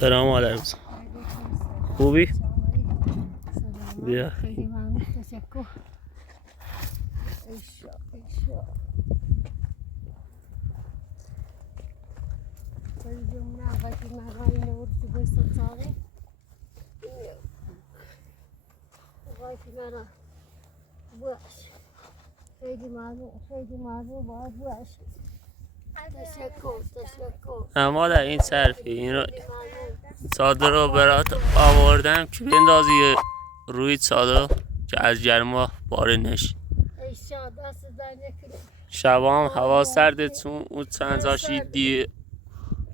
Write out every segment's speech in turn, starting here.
سلام علیکم. خوبی؟ بیا. خیلی ممنون، تشکر. ایشا خیلی جمعه وقتی مقامی نورسی بایستم ساره وقتی مرا باش خیلی ممنون باید باش. تشکر. مادر این صرفی این رو صادر رو برات آوردم که بندازی روی صادر که از گرما پاره نشی. ایشا دست در نکنه. شبا هم هوا سرده چون اون چند زاشی دی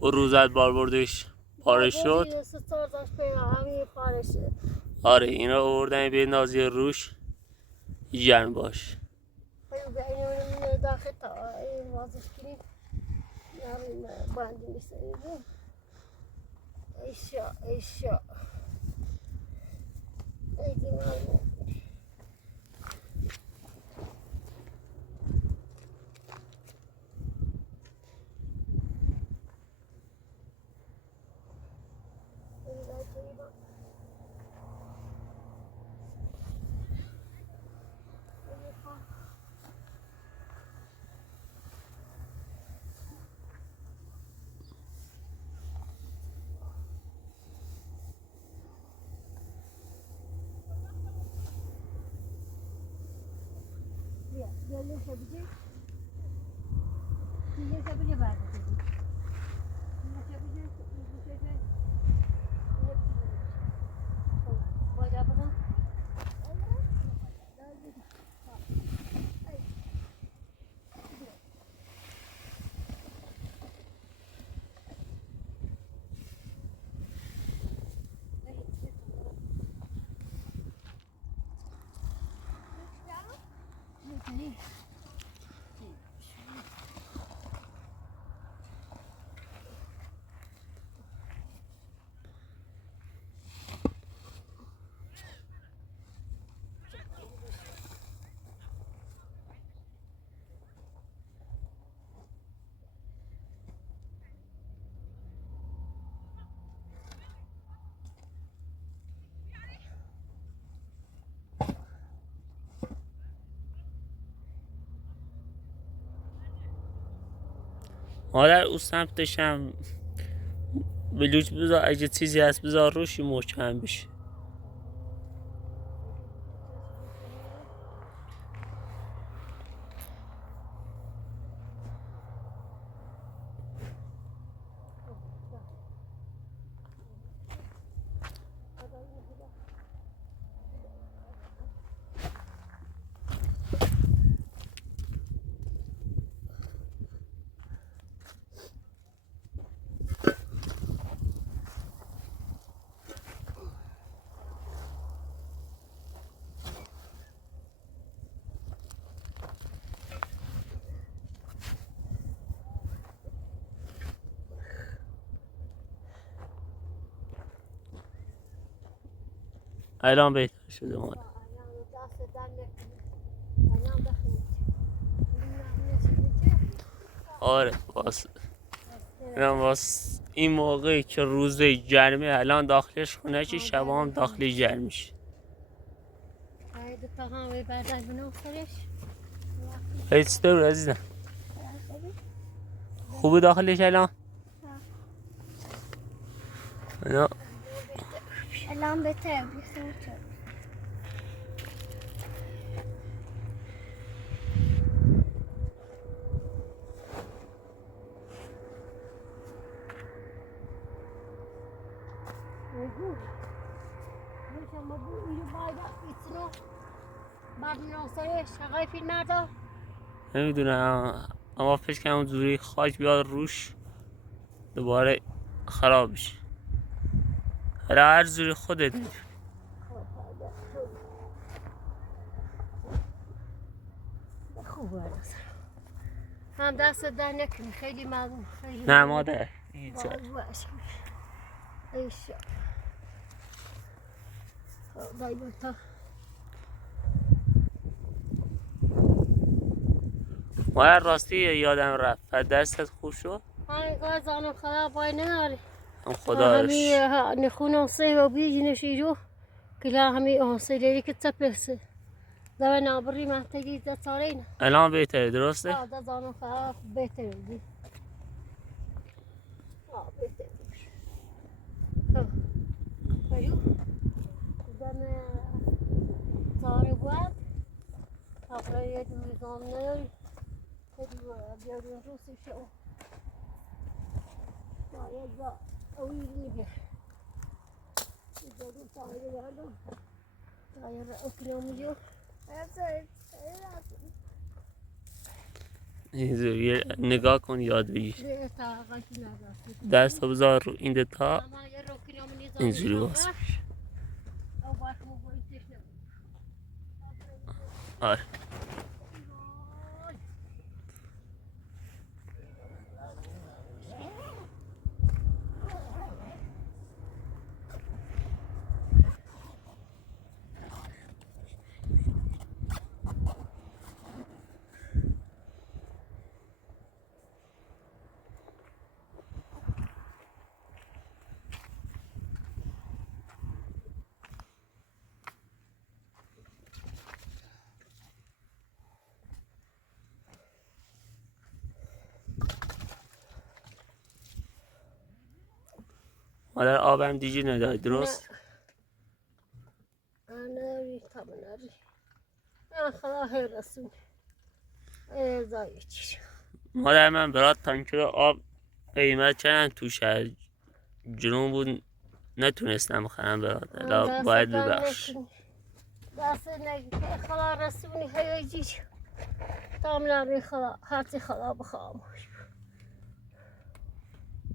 و روزت بار بردش پاره شد. آره این رو آوردم بندازی روش گرم باش. ایشا خیلی ممنون. Gel yapabilecek. Yapabilecek bari. Yapabilecek. Bayağı bunu. مادر او سمتش هم بلوچ بذار اگه چیزی هست بذار روش محکم بشه. الان بهتر شده مادر. آره واس این موقعی که روز گرمه الان داخلش خونه چی شبا هم داخلی گرم میشه. هیچ دور عزیزم خوبه داخلش الان؟ نه الان بهتر نمیدونم اما فکر کنم اونجوری خاک بیاد روش دوباره خراب میشه. حالا هر جوری خودت میدونی. خوبه هم دست در نکنی. خیلی ممنون. نه مادر ایشا دایما مادر راستی یادم رفت دستت خوب شد؟ همین کار زانو خدا پای نمیاری. خداش همي نخون عصي وبيجي نشيجو كلا همي عصي ليك تبلس ده نابري ما تجي تصارينا الان بهتره درسته؟ ده زانو خلاص بهتر دي بهتر شو ده ما صار بعد أقرأ يدو زامنر يدو بيورين روسي شو ما يبغى أويل نبيه يدو صار يدو صار أكرميو اینجوری نگاه کن یاد بگیر دست بذار رو این تا اینجوری باز آره مادر آبم دیجی نداری درست؟ أنا طبعا أنا خلاص الرسول زايد مادر من برات تانکر آب قیمت چند تو شهر جنوب بود نتونستم بخرم برات الا باید ببخش دست نگه خلاص رسوني هيجي طامنا ري خلاص هاتي خلاص بخاموش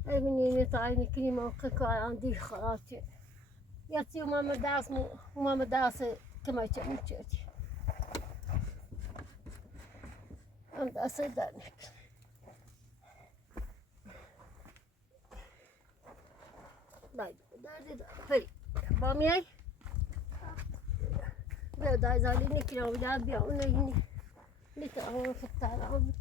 مني تعيني كني موقعك عندي خلاص ياتي وماما داس وماما داس كما تشوتي عند أسدانك باي فري بامي لا داي زاليني كنا ولا بيعونا هني نتعاون في التعاون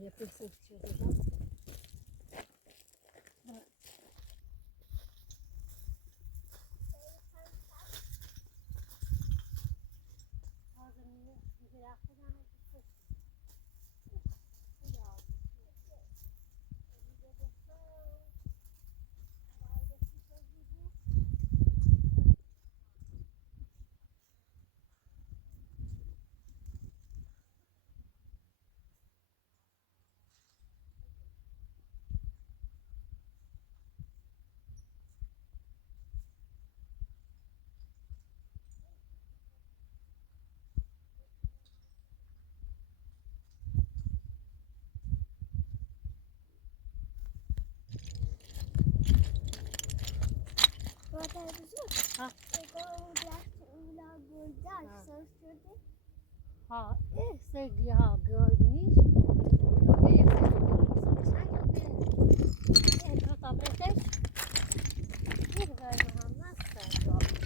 Я присутствую. مادر بزرگ ها. اگه اون درخت اونا گلدار ها. سرخ شده ها سرگی ها گای بینیش یه سرگی رو طبقتش یه بگای محمد سرگی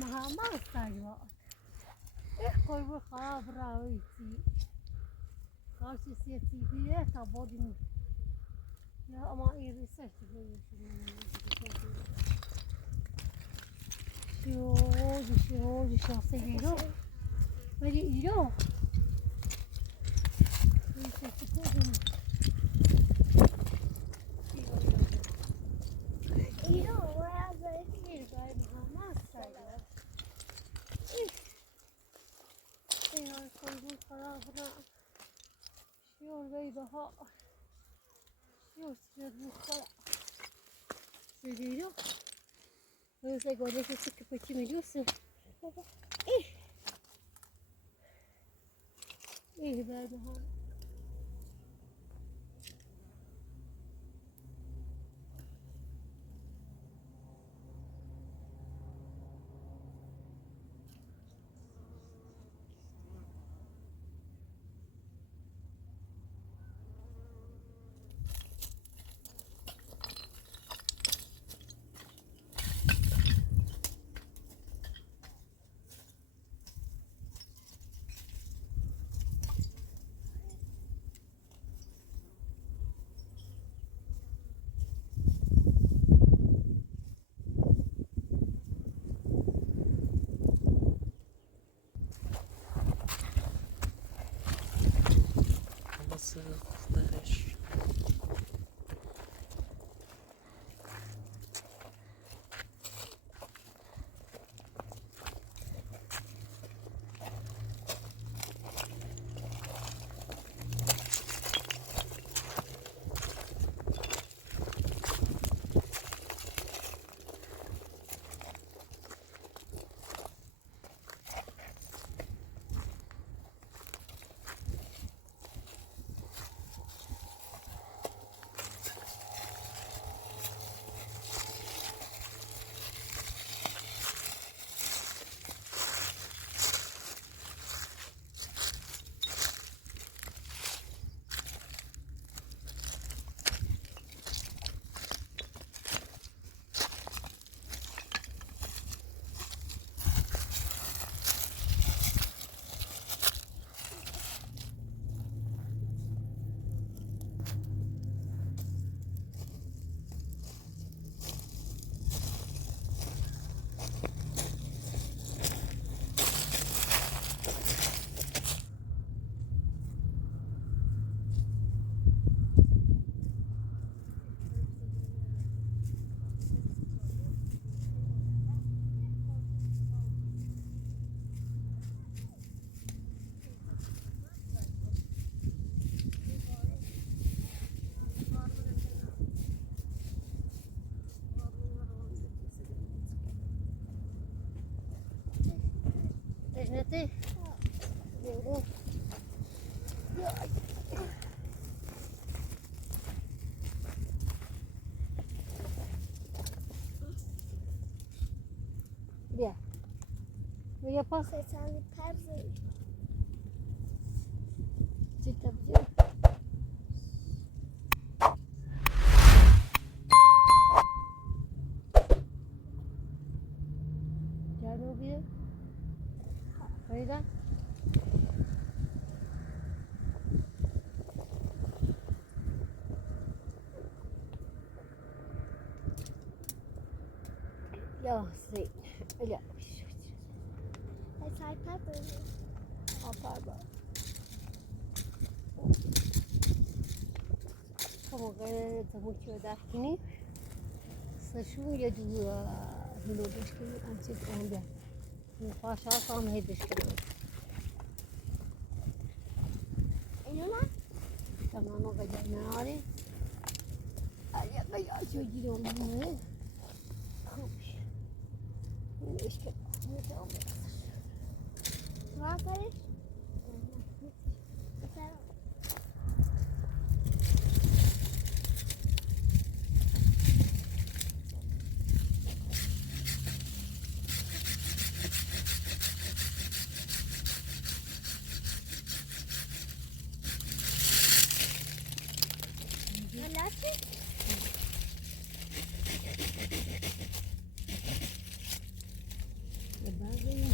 محمد سرگی قربون خراب راویتی کارچه سیتی بیه تا بودیم یا اما این ریسش شو شخصی بیرو ولی ایرو ریسش بودیم ایرو باید این گای محمد سرگی این قربون خراب را شیور بیده ها شیور سیاد بخورا سیدیرو Öyle gördüğünüz gibi köpekçi biliyorsun. İyi be daha. Havası muhteş. Teşneti. Yürü. Gel. Bu yapar. سسانی پرزه Çıkabiliyor. Janubiye. Hayda. Ya şey. Öyle. سسانی پرزه Apar bak. موقع تموت داخلي سشو يدو هلو بشكل أنتي أنجا مفاشا صام هيد بشكل اینو نه تمام وقت ناری أي بيا شو جيرو منه خوش إيش كده متعب ما فرش مثلا ملاچی بعدين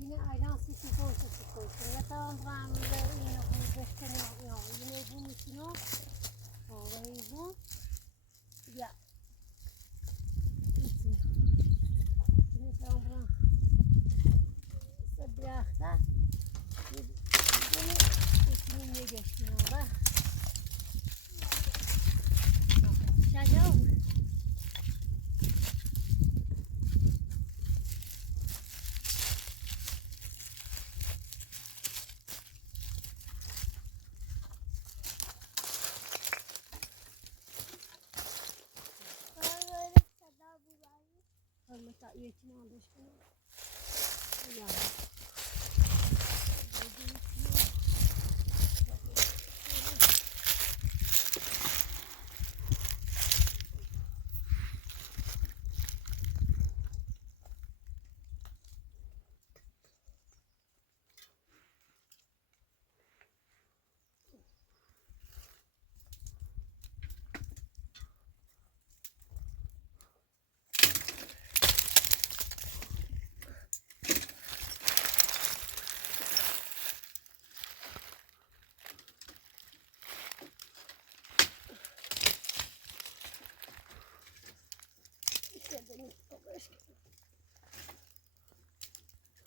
yine aylan sesi konuşusu koysun. Ne tamam ramıza yine bu beştene ya yine bu mutlu. Orayı bu. Ya. Yine tamam ram. Sabiyahta. Bunu ismini ne geçtin orada? Şacav. Ama tak yetin almış bunu. Ya.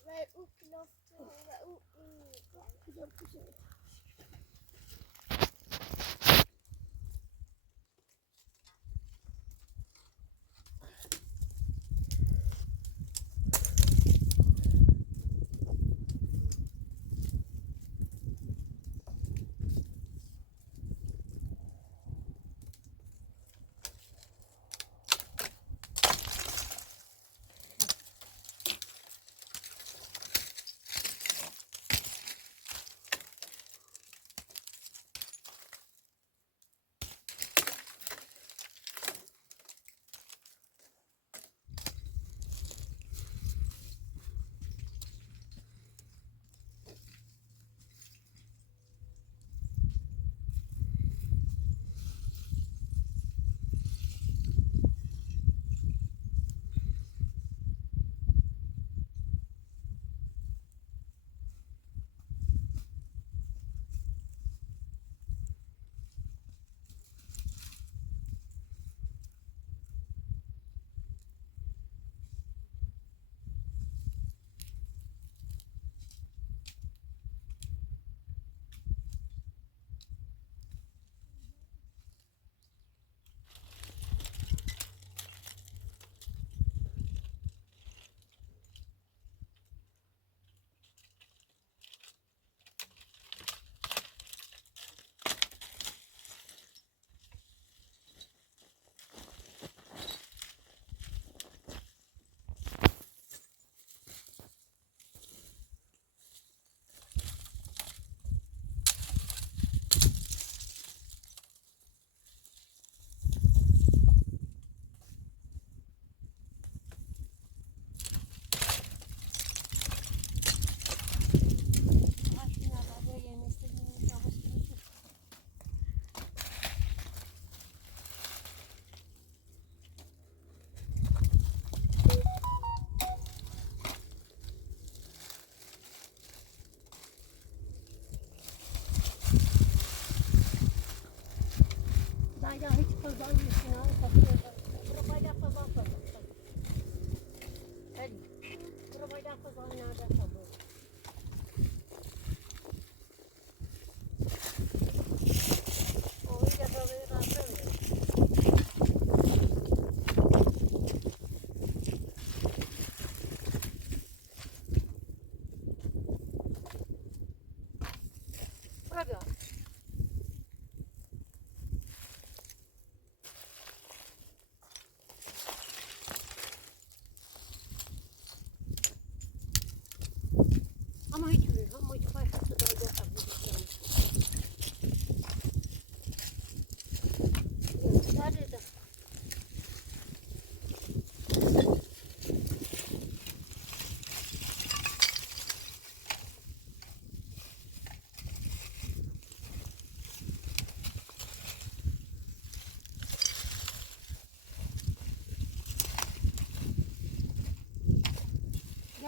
Ve ukloftu ve u. Güzel bir şey.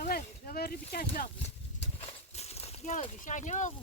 Gaveri bir tane yok. Ya bir şey yok.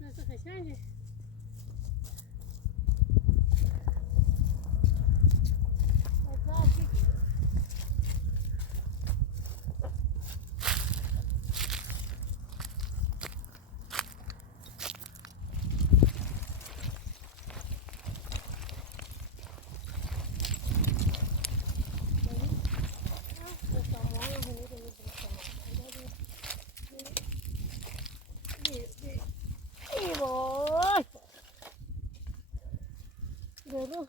Nasıl kaçancı? Doğru.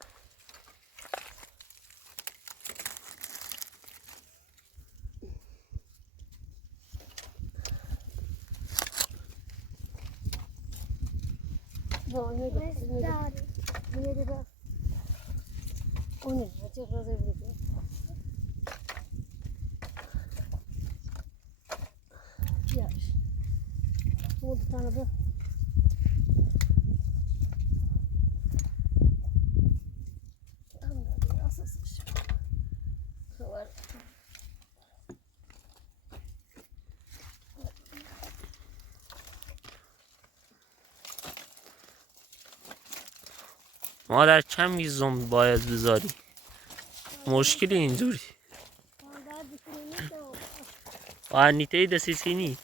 Oldu tanıdı. Nasıl sıkışık? Var. مادر کمی زوم باید بذاری مشکل اینجوری و نیته دستی سینی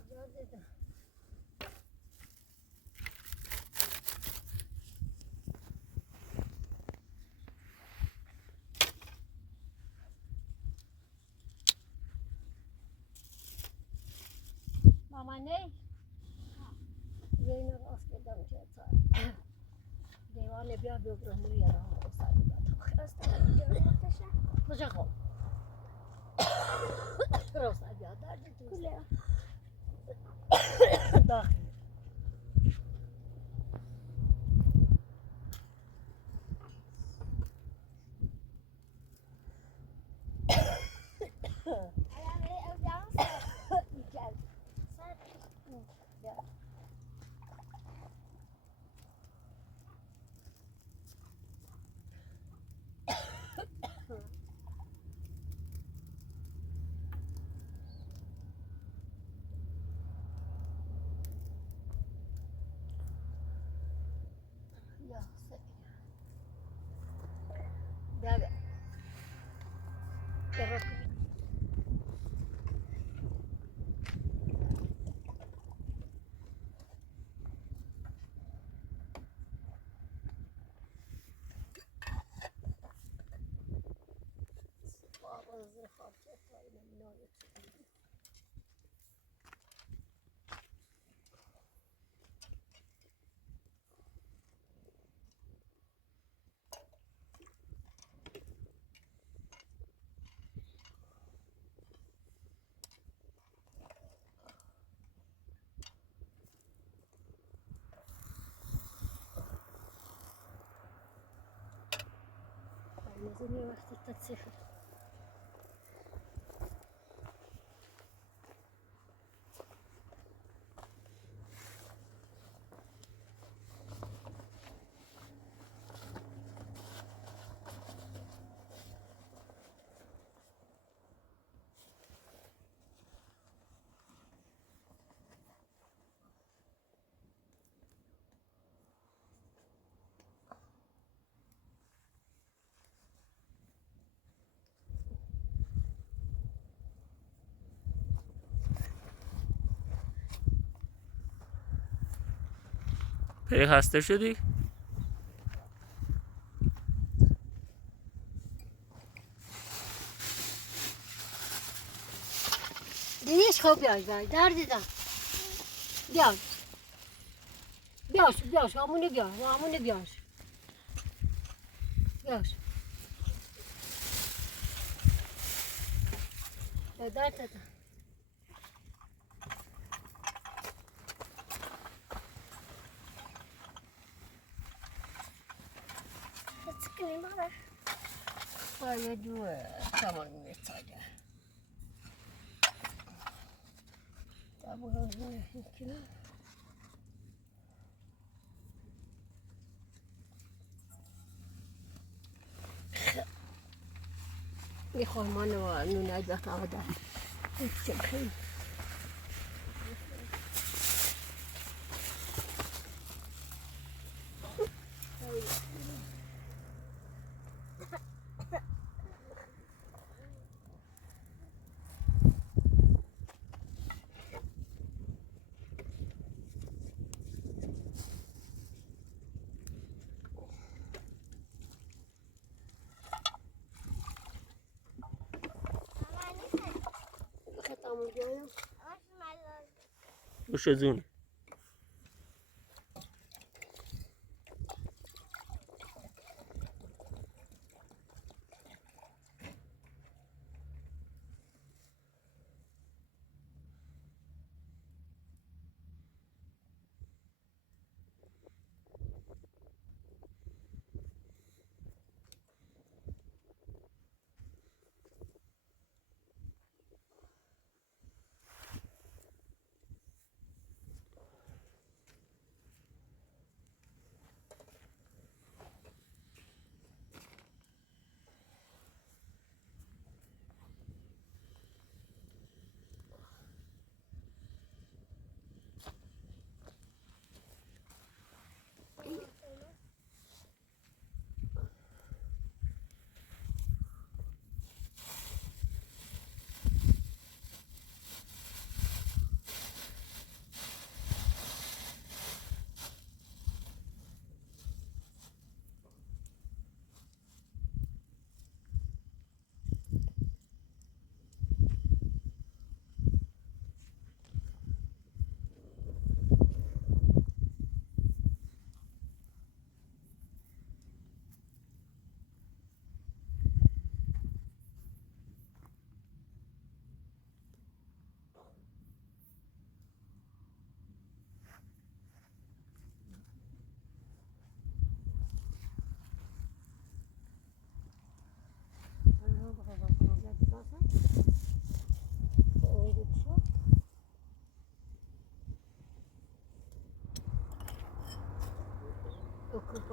کجا دیدم ماما نه یه اینو راست بدم که تا دیوانه بیا بگرم روی راه رو سر بیاد کجا خوب راست بیاد در کله داخل بیا بیا مزني وقت التسخين پری خسته شدی؟ دیدیش خوب بیاش در دیدم بیاش همونی بیاش در دیدم Ska vi bara? Vad du kan man veta det. Det var inte. میخوام منو نونای بکنم در چه خطامو بیایم نوش جون.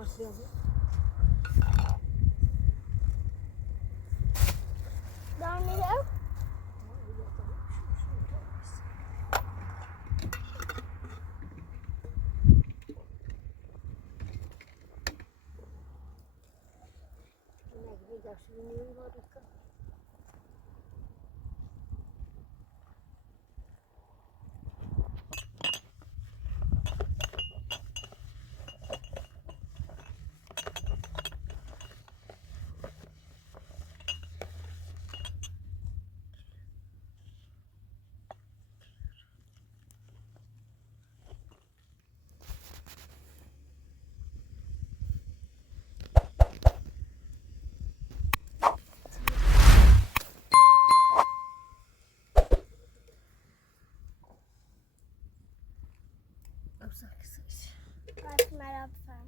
Fars yazıyor. Devam edelim. Ne gibi yaşlı bir var dikkat. Güzel kızmış. Bak merhaba sen.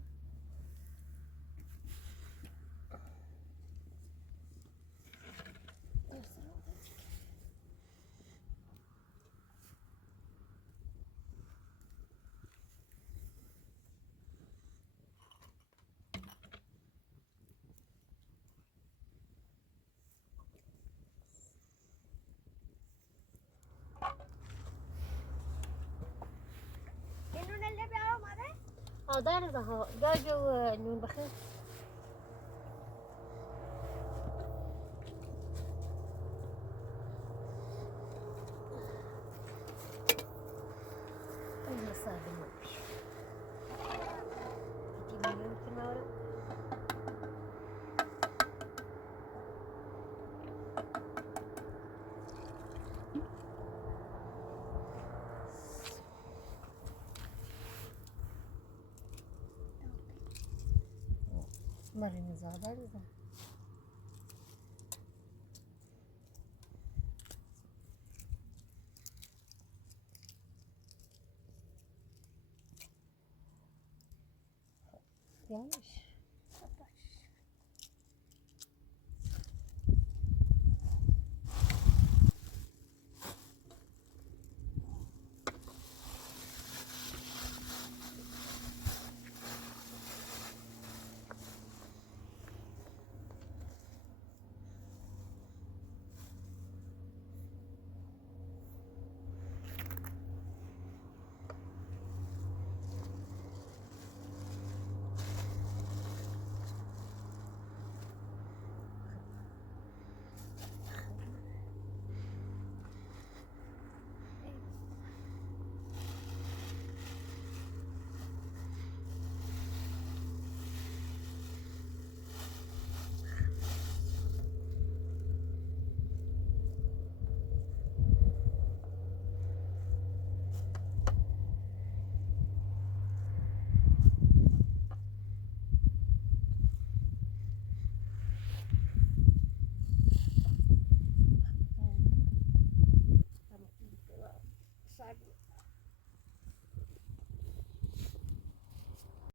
Benim elle bir arama be. Adar daha. Gel gel nün bakın. Nasıl adım olmuş? Gideyim kenara. Marinize adar da. Yanlış.